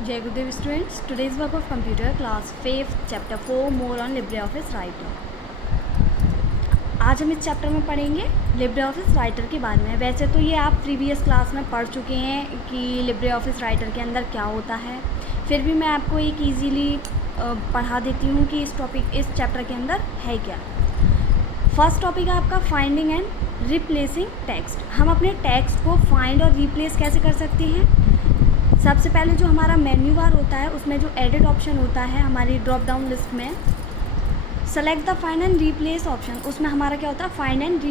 Jai Gurudev students, today's work of computer class 5th chapter 4 more on LibreOffice Writer। आज हम इस chapter में पढ़ेंगे LibreOffice राइटर के बारे में। वैसे तो ये आप प्रीवियस क्लास में पढ़ चुके हैं कि LibreOffice राइटर के अंदर क्या होता है, फिर भी मैं आपको एक ईजीली पढ़ा देती हूँ कि इस चैप्टर के अंदर है क्या। फर्स्ट टॉपिक है आपका फाइंडिंग एंड रिप्लेसिंग टेक्स्ट। हम अपने टेक्स्ट को फाइंड और रिप्लेस कैसे कर सकते हैं। सबसे पहले जो हमारा मेन्यू बार होता है उसमें जो एडिट ऑप्शन होता है हमारी ड्रॉप डाउन लिस्ट में, select the find and replace option, उसमें हमारा क्या होता है फाइंड एंड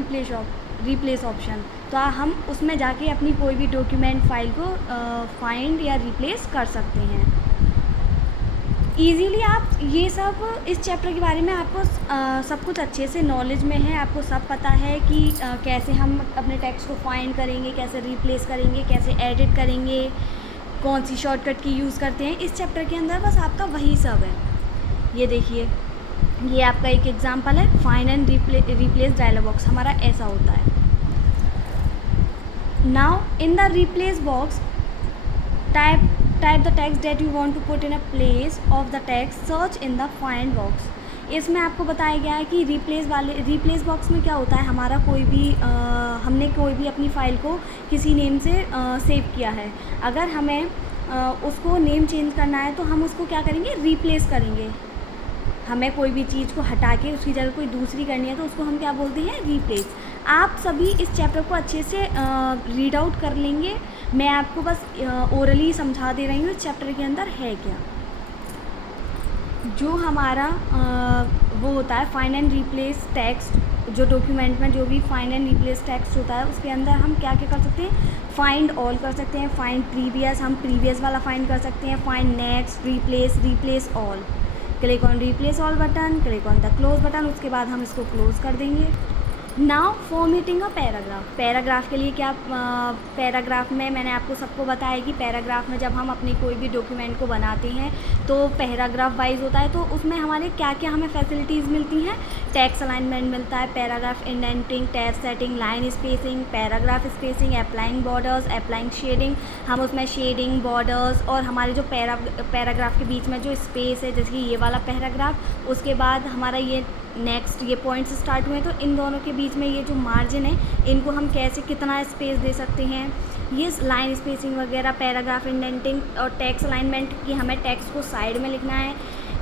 रिप्लेस ऑप्शन। तो हम उसमें जाके अपनी कोई भी डॉक्यूमेंट फाइल को फाइंड या रिप्लेस कर सकते हैं ईजीली। आप ये सब इस चैप्टर के बारे में आपको सब कुछ अच्छे से नॉलेज में है, आपको सब पता है कि कैसे हम अपने टेक्स्ट को फाइंड करेंगे, कैसे रिप्लेस करेंगे, कैसे एडिट करेंगे, कौन सी शॉर्टकट की यूज़ करते हैं। इस चैप्टर के अंदर बस आपका वही सब है। ये देखिए, ये आपका एक एग्जांपल है, find and replace dialog box हमारा ऐसा होता है। Now in the replace box type the text that you want to put in a place of the text, search in the find box. इसमें आपको बताया गया है कि रिप्लेस बॉक्स में क्या होता है, हमारा कोई भी हमने कोई भी अपनी फ़ाइल को किसी नेम से सेव किया है, अगर हमें उसको नेम चेंज करना है तो हम उसको क्या करेंगे, रिप्लेस करेंगे। हमें कोई भी चीज़ को हटा के उसकी जगह कोई दूसरी करनी है तो उसको हम क्या बोलते हैं, रिप्लेस। आप सभी इस चैप्टर को अच्छे से रीड आउट कर लेंगे, मैं आपको बस ओरली समझा दे रही हूँ इस चैप्टर के अंदर है क्या। जो हमारा वो होता है फाइंड एंड रिप्लेस टेक्स्ट, जो डॉक्यूमेंट में जो भी फाइंड एंड रिप्लेस टेक्स्ट होता है उसके अंदर हम क्या क्या कर सकते हैं, फाइंड ऑल कर सकते हैं, फाइंड प्रीवियस, हम प्रीवियस वाला फाइंड कर सकते हैं, find next, replace all. Click on replace all button, click on the close button, उसके बाद हम इसको क्लोज कर देंगे। नाउ फॉर्मेटिंग अ पैराग्राफ के लिए क्या, पैराग्राफ में मैंने आपको सबको बताया कि पैराग्राफ में जब हम अपनी कोई भी डॉक्यूमेंट को बनाते हैं तो पैराग्राफ वाइज होता है, तो उसमें हमारे क्या क्या हमें फैसिलिटीज़ मिलती हैं। टेक्स्ट अलाइनमेंट मिलता है, paragraph indenting, tab setting, line spacing, paragraph spacing, applying borders, applying shading, हम उसमें शेडिंग, बॉर्डर्स और हमारे जो पैराग्राफ के बीच में जो स्पेस है, जैसे कि ये वाला पैराग्राफ, उसके बाद हमारा ये नेक्स्ट ये पॉइंट्स स्टार्ट हुए, तो इन दोनों के बीच में ये जो मार्जिन है इनको हम कैसे कितना स्पेस दे सकते हैं। ये लाइन स्पेसिंग वगैरह, पैराग्राफ इंडेंटिंग और टेक्स्ट अलाइनमेंट कि हमें टेक्स्ट को साइड में लिखना है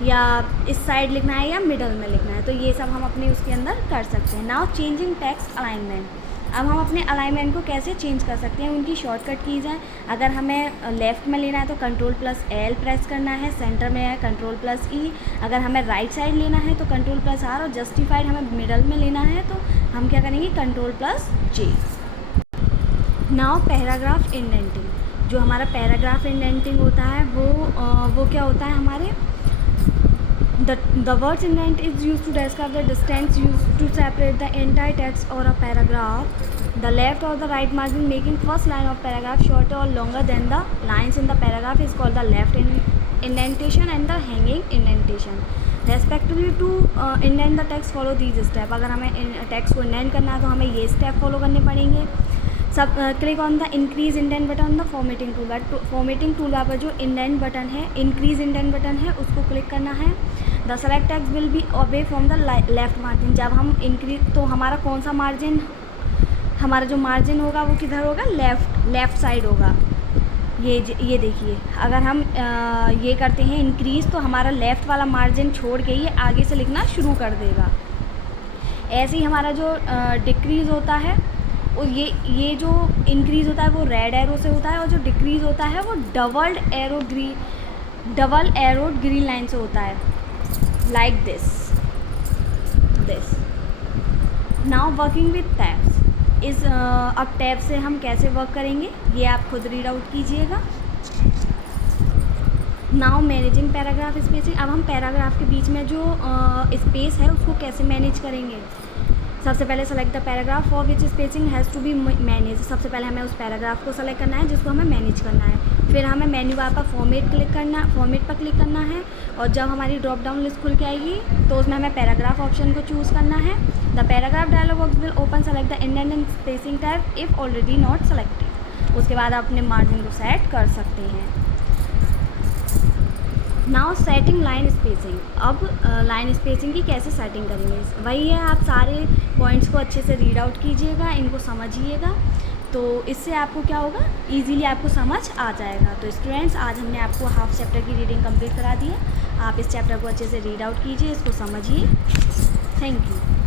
या इस साइड लिखना है या मिडल में लिखना है, तो ये सब हम अपने उसके अंदर कर सकते हैं। नाउ चेंजिंग टेक्स्ट अलाइनमेंट, अब हम अपने अलाइनमेंट को कैसे चेंज कर सकते हैं, उनकी शॉर्टकट कीज हैं। अगर हमें लेफ़्ट में लेना है तो Ctrl+L प्रेस करना है, सेंटर में है Ctrl+E, अगर हमें राइट साइड लेना है तो Ctrl+R, और जस्टिफाइड हमें मिडल में लेना है तो हम क्या करेंगे, Ctrl+J। नाउ पैराग्राफ इंडेंटिंग, जो हमारा पैराग्राफ इंडेंटिंग होता है वो क्या होता है हमारे, The words indent is used to describe the distance used to separate the entire text or a paragraph. The left or the right margin making first line of paragraph shorter or longer than the lines in the paragraph is called the left indentation and the hanging indentation. Respectively to indent the text follow these steps. अगर हमें text को indent करना है तो हमें ये step follow करने पड़ेंगे। सब click on the increase indent button on the formatting tool bar. Formatting tool bar पर जो इंडेंट बटन है, इंक्रीज इंडेंट बटन है, उसको क्लिक करना है। The select text will be away from the left margin, जब हम इंक्रीज तो हमारा कौन सा मार्जिन, हमारा जो मार्जिन होगा वो किधर होगा, लेफ़्ट साइड होगा। ये देखिए, अगर हम ये करते हैं इंक्रीज़ तो हमारा लेफ़्ट वाला मार्जिन छोड़ के ये आगे से लिखना शुरू कर देगा। ऐसे ही हमारा जो डिक्रीज़ होता है, और ये जो इंक्रीज़ होता है वो रेड एरो से होता है, और जो डिक्रीज़ होता है वो डबल एरो ग्रीन लाइन से होता है, like this. Now working with tabs इस अब टैब से हम कैसे वर्क करेंगे ये आप खुद रीड आउट कीजिएगा। नाउ मैनेजिंग पैराग्राफ स्पेसिंग, अब हम पैराग्राफ के बीच में जो स्पेस है उसको कैसे मैनेज करेंगे। सबसे पहले select the paragraph for which spacing has to be manage, सबसे पहले हमें उस पैराग्राफ को सेलेक्ट करना है जिसको हमें मैनेज करना है। फिर हमें मेन्यू बार पर फॉर्मेट पर क्लिक करना है, और जब हमारी ड्रॉप डाउन लिस्ट खुल के आएगी तो उसमें हमें पैराग्राफ ऑप्शन को चूज़ करना है। The paragraph dialog box will open, select the indent and spacing tab if already not selected. उसके बाद आप अपने मार्जिन को सेट कर सकते हैं। Now setting line spacing. अब लाइन स्पेसिंग की कैसे सेटिंग करेंगे, वही है, आप सारे पॉइंट्स को अच्छे से रीड आउट कीजिएगा, इनको समझिएगा, तो इससे आपको क्या होगा, इजीली आपको समझ आ जाएगा। तो स्टूडेंट्स, आज हमने आपको हाफ चैप्टर की रीडिंग कंप्लीट करा दी है। आप इस चैप्टर को अच्छे से रीड आउट कीजिए, इसको समझिए। Thank you.